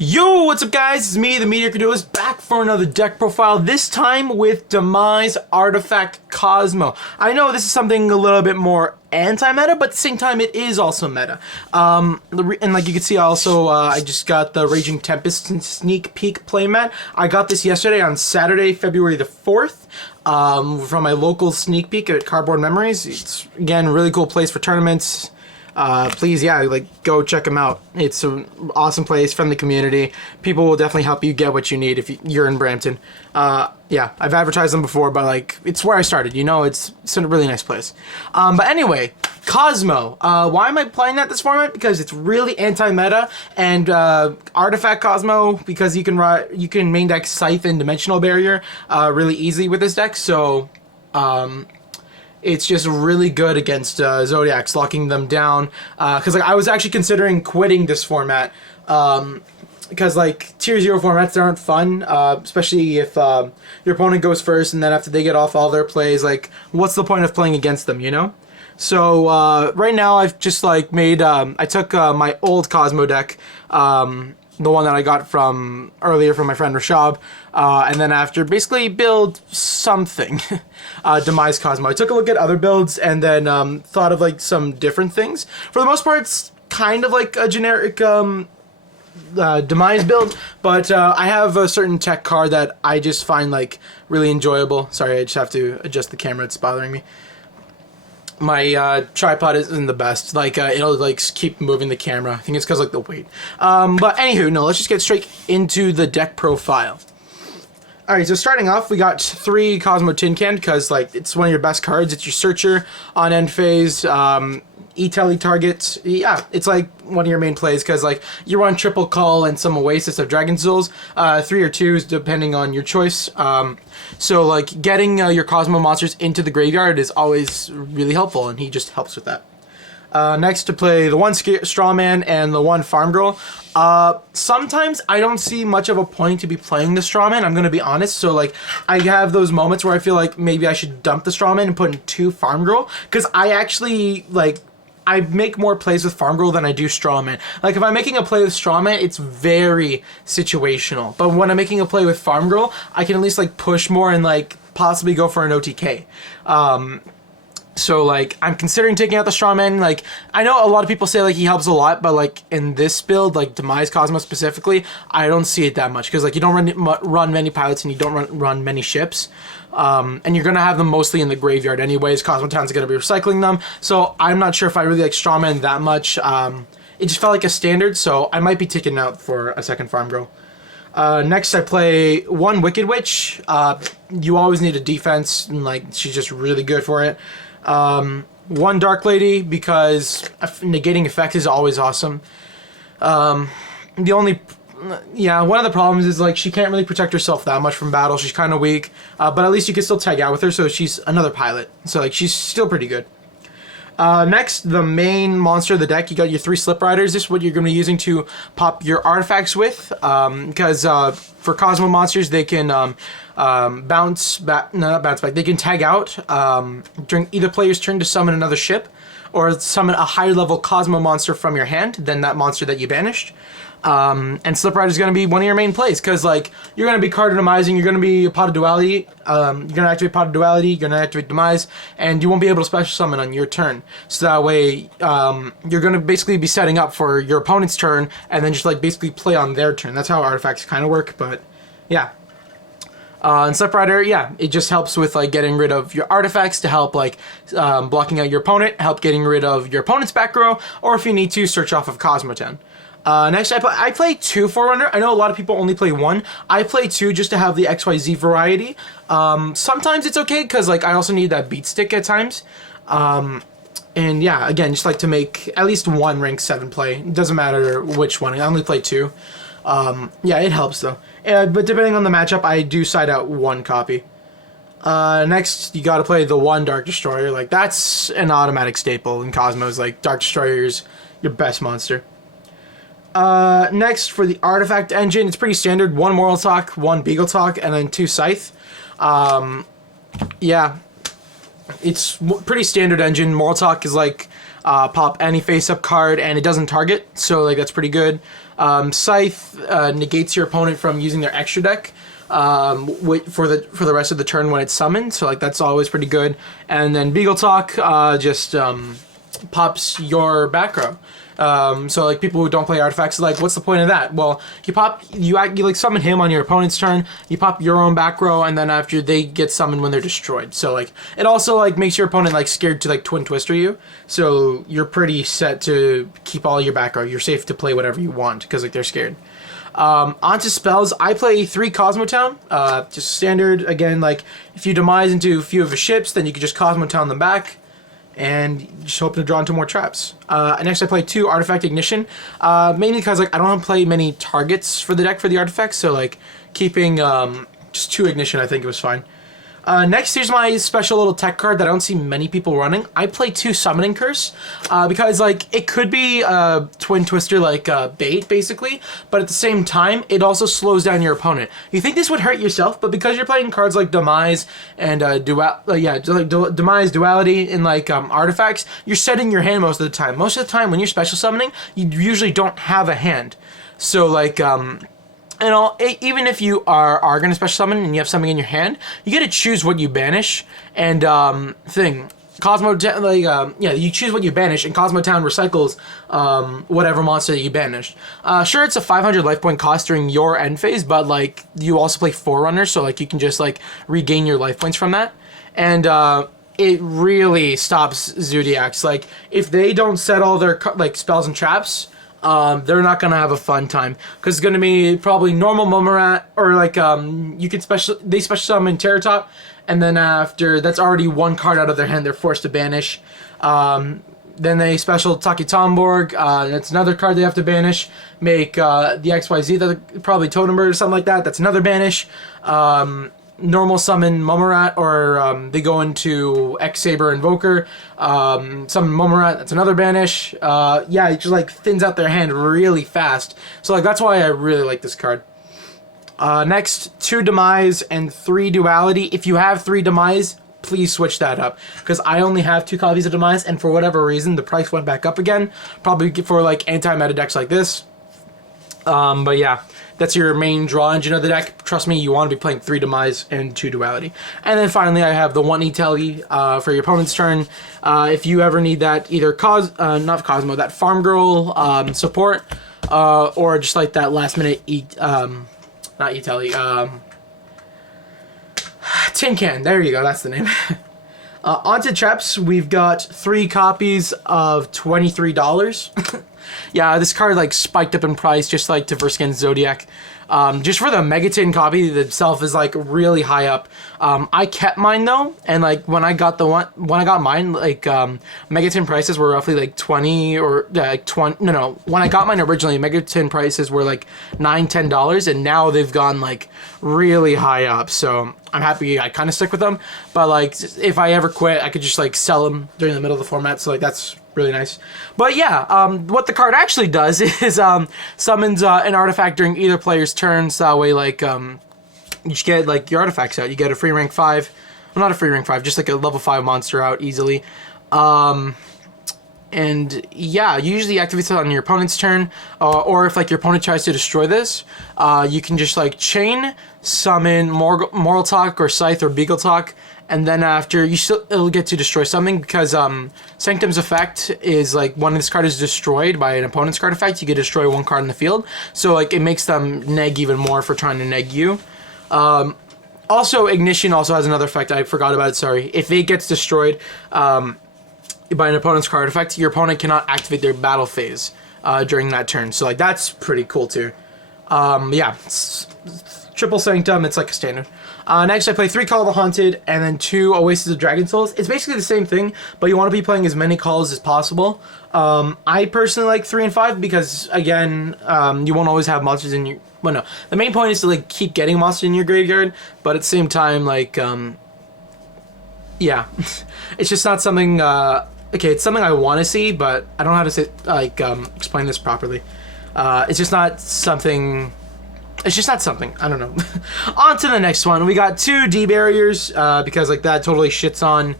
Yo, what's up guys? It's me, the Meteor Cadulas, back for another deck profile, this time with Demise Artifact Kozmo. I know this is something a little bit more anti-meta, but at the same time it is also meta. And like you can see also, I just got the Raging Tempest Sneak Peek playmat. I got this yesterday on Saturday, February the 4th. From my local sneak peek at Cardboard Memories. It's, again, a really cool place for tournaments. Please, yeah, like, go check them out. It's an awesome place, friendly community. People will definitely help you get what you need if you're in Brampton. Yeah, I've advertised them before, but, like, it's where I started, you know? It's a really nice place. But anyway, Kozmo. Why am I playing this format? Because it's really anti-meta, and Artifact Kozmo, because you can main deck Scythe and Dimensional Barrier really easily with this deck, so... it's just really good against Zodiacs, locking them down. Because like I was actually considering quitting this format. Because like tier 0 formats aren't fun, especially if your opponent goes first and then after they get off all their plays, like what's the point of playing against them, you know? So right now I've just like made, I took my old Kozmo deck, the one that I got from earlier from my friend Rashab, and then after basically build something, Demise Kozmo. I took a look at other builds and then thought of like some different things. For the most part, it's kind of like a generic Demise build, but I have a certain tech card that I just find like really enjoyable. Sorry, I just have to adjust the camera, it's bothering me. My tripod isn't the best. Like it'll like keep moving the camera. I think it's because like the weight. But anywho, no. Let's just get straight into the deck profile. All right. So starting off, we got 3 Kozmo Tin Can because like it's one of your best cards. It's your searcher on end phase. E-Tele targets. Yeah, it's like one of your main plays because like you run triple call and some Oasis of Dragon Souls, 3 or 2s depending on your choice. So like getting your Kozmo monsters into the graveyard is always really helpful, and he just helps with that. Next to play the 1 Strawman and the 1 Farm Girl. Sometimes I don't see much of a point to be playing the Strawman, I'm gonna be honest. So like I have those moments where I feel like maybe I should dump the Strawman and put in 2 Farm Girl, because I actually like I make more plays with Farm Girl than I do Strawman. Like, if I'm making a play with Strawman, it's very situational. But when I'm making a play with Farm Girl, I can at least, like, push more and, like, possibly go for an OTK. So, like, I'm considering taking out the Strawman. Like, I know a lot of people say, like, he helps a lot, but, like, in this build, like, Demise Kozmo specifically, I don't see it that much. Because, like, you don't run many pilots and you don't run many ships. And you're going to have them mostly in the graveyard anyways. Cosmotown's going to be recycling them. So, I'm not sure if I really like Strawman that much. It just felt like a standard, so I might be taking out for a second Farm Girl. Next, I play 1 Wicked Witch. You always need a defense, and, like, she's just really good for it. 1 Dark Lady, because negating effect is always awesome. The only... Yeah, one of the problems is, like, she can't really protect herself that much from battle. She's kind of weak, but at least you can still tag out with her, so she's another pilot. So, like, she's still pretty good. Next, the main monster of the deck, you got your 3 Slip Riders. This is what you're going to be using to pop your artifacts with, because for Kozmo monsters, they can bounce back, no, not bounce back, they can tag out during either player's turn to summon another ship, or summon a higher level Kozmo monster from your hand than that monster that you banished. And Slip Rider is going to be one of your main plays, because like you're going to be card demising, you're going to be a Pot of Duality, you're going to activate Pot of Duality, you're going to activate Demise, and you won't be able to special summon on your turn. So that way, you're going to basically be setting up for your opponent's turn, and then just like basically play on their turn. That's how artifacts kind of work, but yeah. And Slip Rider, yeah, it just helps with like getting rid of your artifacts to help like blocking out your opponent, help getting rid of your opponent's back row, or if you need to, search off of Cosmotown. Next, I play 2 Forerunner. I know a lot of people only play 1. I play 2 just to have the XYZ variety. Sometimes it's okay, because like I also need that beat stick at times. And yeah, again, just like to make at least 1 rank 7 play. It doesn't matter which one. I only play 2. Yeah, it helps though. But depending on the matchup, I do side out 1 copy. Next, you gotta play the 1 Dark Destroyer. Like, that's an automatic staple in Cosmos. Like, Dark Destroyer's your best monster. Next, for the Artifact engine, it's pretty standard. 1 Moral Talk, 1 Beagle Talk, and then 2 Scythe. Yeah, it's pretty standard engine. Moral Talk is like, pop any face-up card, and it doesn't target, so like that's pretty good. Scythe negates your opponent from using their extra deck for the rest of the turn when it's summoned. So like that's always pretty good. And then Beagle Talk just pops your back row. So like people who don't play artifacts, like what's the point of that? Well, you like summon him on your opponent's turn, you pop your own back row, and then after they get summoned when they're destroyed. So like it also like makes your opponent like scared to like Twin Twister you. So you're pretty set to keep all your back row. You're safe to play whatever you want because like they're scared. Onto spells, I play 3 Kozmo Town, just standard. Again, like if you demise into a few of the ships, then you can just Kozmo Town them back. And just hope to draw into more traps. Next I play 2 Artifact Ignition, mainly because like I don't play many targets for the deck for the artifacts, so like keeping just 2 Ignition I think it was fine. Next, here's my special little tech card that I don't see many people running. I play 2 Summoning Curse, because like it could be Twin Twister like bait basically, but at the same time it also slows down your opponent. You think this would hurt yourself, but because you're playing cards like Demise and Demise, Duality, and like artifacts, you're setting your hand most of the time. Most of the time when you're special summoning, you usually don't have a hand. So like even if you are going to special summon and you have something in your hand, you get to choose what you banish. And you choose what you banish, and Kozmo Town recycles whatever monster that you banished. Sure, it's a 500 life point cost during your end phase, but like you also play Forerunner, so like you can just like regain your life points from that. And it really stops Zodiacs. Like if they don't set all their like spells and traps, they're not gonna have a fun time because it's gonna be probably normal Momorat, or like you can they special summon Terror Top, and then after that's already 1 card out of their hand they're forced to banish. Then they special Taki Tomborg, that's another card they have to banish. Make the XYZ, that probably Totem Bird or something like that, that's another banish. Normal summon Momorat, or they go into X-Saber Invoker, summon Momorat, that's another banish. Yeah, it just like thins out their hand really fast. So like that's why I really like this card. Next, 2 Demise and 3 Duality. If you have 3 Demise, please switch that up, because I only have 2 copies of Demise, and for whatever reason the price went back up again, probably for like anti-meta decks like this. But yeah, that's your main draw engine of the deck. Trust me, you want to be playing 3 Demise and 2 Duality. And then finally, I have the 1 E-Telly for your opponent's turn. If you ever need that, either not Kozmo, that Farm Girl support, or just like that last minute not E-Telly, Tin Can. There you go, that's the name. Onto traps, we've got 3 copies of $23. Yeah, this card like spiked up in price just like Diverscan's Zodiac. Just for the Megatin copy itself is like really high up. I kept mine though, and like when I got mine, like Megatin prices were roughly like 20 or like 20. No, when I got mine originally, Megatin prices were like $9-10, and now they've gone like really high up. So I'm happy I kind of stick with them. But like if I ever quit, I could just like sell them during the middle of the format. So like that's really nice. But yeah, what the card actually does is summons an artifact during either player's turn, so that way like you just get like your artifacts out. You get a free rank 5, well, not a free rank 5, just like a level 5 monster out easily. And yeah, you usually activates it on your opponent's turn, or if like your opponent tries to destroy this, you can just like chain summon Moral Talk or Scythe or Beagle Talk, and then after it'll get to destroy something, because Sanctum's effect is like when this card is destroyed by an opponent's card effect, you can destroy 1 card in the field. So like it makes them neg even more for trying to neg you. Also, Ignition also has another effect. I forgot about it. Sorry. If it gets destroyed by an opponent's card effect, your opponent cannot activate their battle phase during that turn. So like that's pretty cool too. Yeah. Triple Sanctum, it's like a standard. Next, I play 3 Call of the Haunted and then 2 Oasis of Dragon Souls. It's basically the same thing, but you want to be playing as many calls as possible. I personally like 3 and 5 because, again, you won't always have monsters in your... Well, no. The main point is to like keep getting monsters in your graveyard, but at the same time, like, yeah. It's just not something... okay, it's something I want to see, but I don't know how to say, like, explain this properly. It's just not something... It's just not something. I don't know. On to the next one. We got 2 D barriers, because like that totally shits on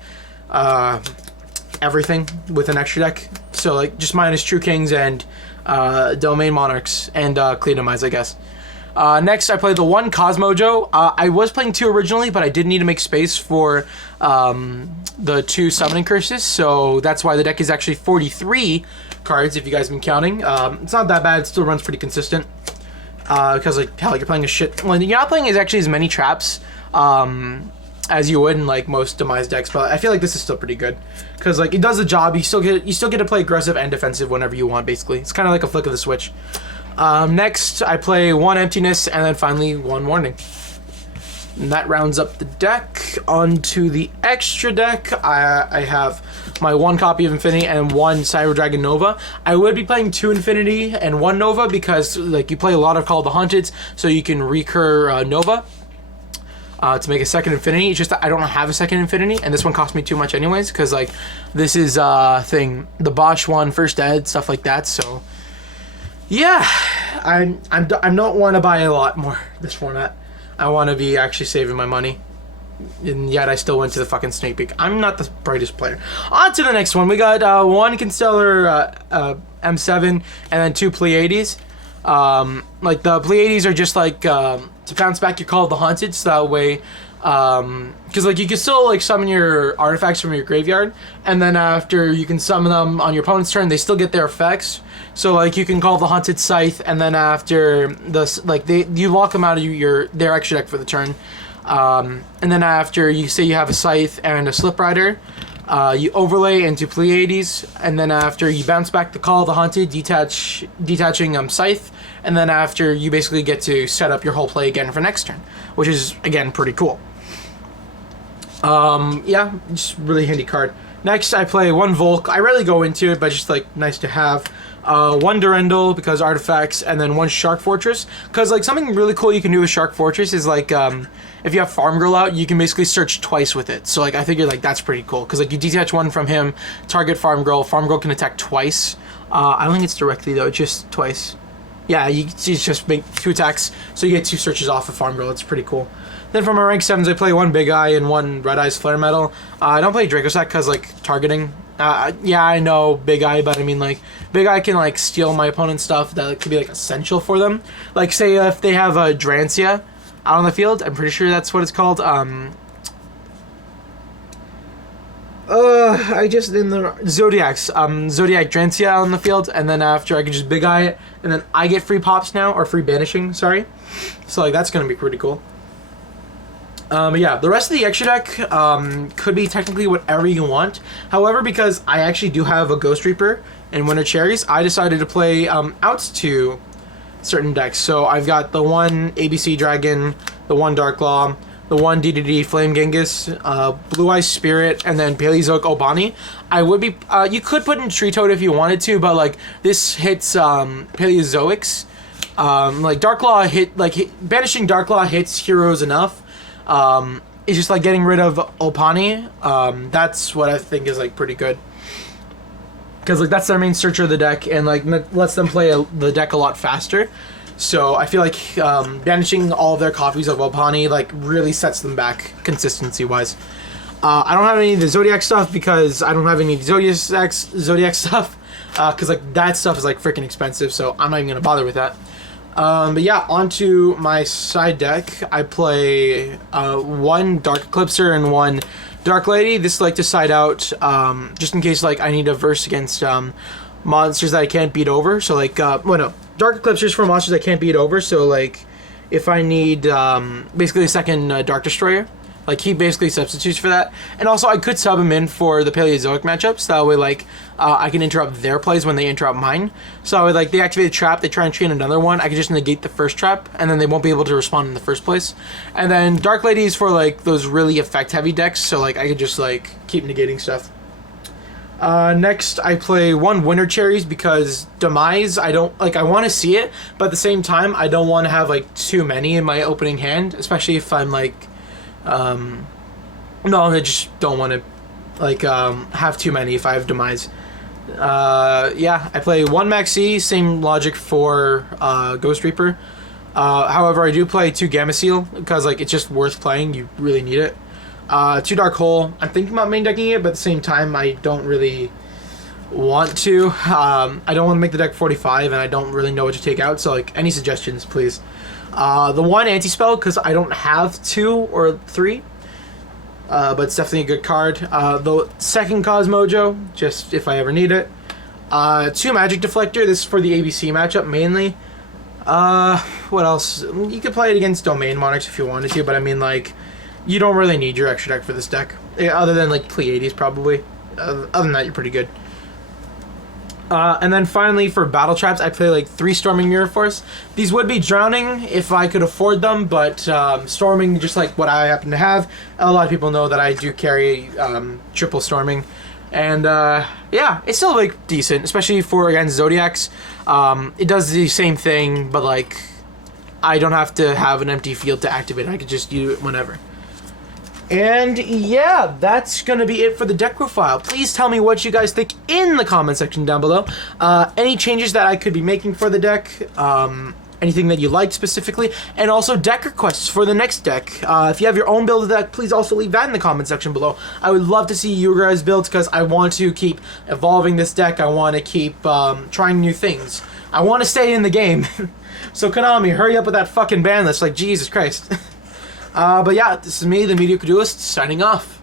everything with an extra deck. So like just minus True Kings and Domain Monarchs, and Cleanomize, I guess. Next, I play the one Kozmo Joe. I was playing 2 originally, but I did need to make space for the 2 summoning curses, so that's why the deck is actually 43 cards, if you guys have been counting. It's not that bad. It still runs pretty consistent. Because, like, hell, you're playing a shit... Well, you're not playing actually as many traps as you would in, like, most Demise decks, but I feel like this is still pretty good. Because, like, it does the job. You still get to play aggressive and defensive whenever you want, basically. It's kind of like a flick of the switch. Next, I play 1 Emptiness, and then finally 1 Warning. And that rounds up the deck. Onto the extra deck, I have my 1 copy of Infinity and 1 Cyber Dragon Nova. I would be playing 2 Infinity and 1 Nova because, like, you play a lot of Call of the Haunted, so you can recur Nova to make a second Infinity. It's just that I don't have a second Infinity, and this one cost me too much anyways, because, like, this is the Bosch one, first ed, stuff like that, so... Yeah, I don't want to buy a lot more this format. I want to be actually saving my money. And yet I still went to the fucking Snake Peak. I'm not the brightest player. On to the next one. We got 1 Constellar M7 and then 2 Pleiades. Like, the Pleiades are just like to bounce back your Call of the Haunted, so that way... because, like, you can still, like, summon your artifacts from your graveyard, and then after you can summon them on your opponent's turn, they still get their effects. So, like, you can call the Haunted Scythe, and then after the, like, you lock them out of their extra deck for the turn. And then after you say you have a Scythe and a Slip Rider, you overlay into Pleiades, and then after you bounce back the Call of the Haunted, detaching Scythe, and then after you basically get to set up your whole play again for next turn, which is, again, pretty cool. Yeah, just really handy card. Next, I play 1 Volk. I rarely go into it, but just, like, nice to have. 1 Durendal because artifacts, and then 1 Shark Fortress. Because, like, something really cool you can do with Shark Fortress is, like, if you have Farm Girl out, you can basically search twice with it. So, like, I figured, like, that's pretty cool. Because, like, you detach 1 from him, target Farm Girl can attack twice. I don't think it's directly, though, just twice. Yeah, you just make 2 attacks, so you get 2 searches off of Farm Girl. It's pretty cool. Then for my rank 7s, I play 1 Big Eye and 1 Red Eyes Flare Metal. I don't play Draco Sack because, like, targeting. Yeah, I know Big Eye, but I mean, like, Big Eye can, like, steal my opponent's stuff that, like, could be, like, essential for them. Like, say if they have a Drancia out on the field, I'm pretty sure that's what it's called. I just in the Zodiacs, Zodiac Drancia out on the field, and then after I can just Big Eye it, and then I get free pops now, or free banishing, sorry. So, like, that's gonna be pretty cool. Yeah, the rest of the extra deck could be technically whatever you want. However, because I actually do have a Ghost Reaper and Winter Cherries, I decided to play outs to certain decks. So I've got the 1 ABC Dragon, the 1 Dark Claw, the 1 DDD Flame Genghis, Blue Eyes Spirit, and then Paleozoic Obani. I would be, you could put in Tree Toad if you wanted to, but, like, this hits Paleozoics. Like, Dark Claw banishing Dark Claw hits heroes enough. It's just, like, getting rid of Opani. That's what I think is, like, pretty good. Because, like, that's their main searcher of the deck, and, like, lets them play the deck a lot faster. So I feel like banishing all of their copies of Opani, like, really sets them back consistency-wise. I don't have any of the Zodiac stuff because I don't have any Zodiac stuff. Because, like, that stuff is, like, freaking expensive, so I'm not even going to bother with that. But yeah, onto my side deck. I play 1 Dark Eclipser and 1 Dark Lady. This is, like, to side out just in case, like, I need a verse against monsters that I can't beat over. So, like, well, no, Dark Eclipsers for monsters I can't beat over. So, like, if I need basically a second Dark Destroyer, like, he basically substitutes for that. And also, I could sub him in for the Paleozoic matchups. That way, like, I can interrupt their plays when they interrupt mine. So, like, they activate a trap, they try and chain another one. I can just negate the first trap, and then they won't be able to respond in the first place. And then Dark Lady is for, like, those really effect-heavy decks. So, like, I could just, like, keep negating stuff. Next, I play 1 Winter Cherries because Demise, I don't, like, I want to see it. But at the same time, I don't want to have, like, too many in my opening hand. Especially if I'm, like... no, I just don't want to, like, have too many if I have Demise. Yeah, I play 1 Maxi, same logic for Ghost Reaper. However, I do play 2 Gamma Seal because, like, it's just worth playing. You really need it. 2 Dark Hole. I'm thinking about main decking it, but at the same time, I don't really want to. I don't want to make the deck 45, and I don't really know what to take out, so like any suggestions, please. The one anti-spell, because I don't have 2 or 3, but it's definitely a good card. The second Kozmo, just if I ever need it. 2 Magic Deflector, this is for the ABC matchup mainly. What else? You could play it against Domain Monarchs if you wanted to, but I mean, like, you don't really need your extra deck for this deck. Other than, like, Pleiades, probably. Other than that, you're pretty good. And then finally, for Battle Traps, I play, like, 3 Storming Mirror Force. These would be Drowning if I could afford them, but Storming, just like what I happen to have. A lot of people know that I do carry triple Storming. And, yeah, it's still, like, decent, especially for, against Zodiacs. It does the same thing, but, like, I don't have to have an empty field to activate. I could just do it whenever. And, yeah, that's going to be it for the deck profile. Please tell me what you guys think in the comment section down below. Any changes that I could be making for the deck, anything that you liked specifically, and also deck requests for the next deck. If you have your own build of the deck, please also leave that in the comment section below. I would love to see you guys' builds because I want to keep evolving this deck. I want to keep trying new things. I want to stay in the game. So Konami, hurry up with that fucking ban list, like Jesus Christ. But yeah, this is me, the Mediocre Duelist, signing off.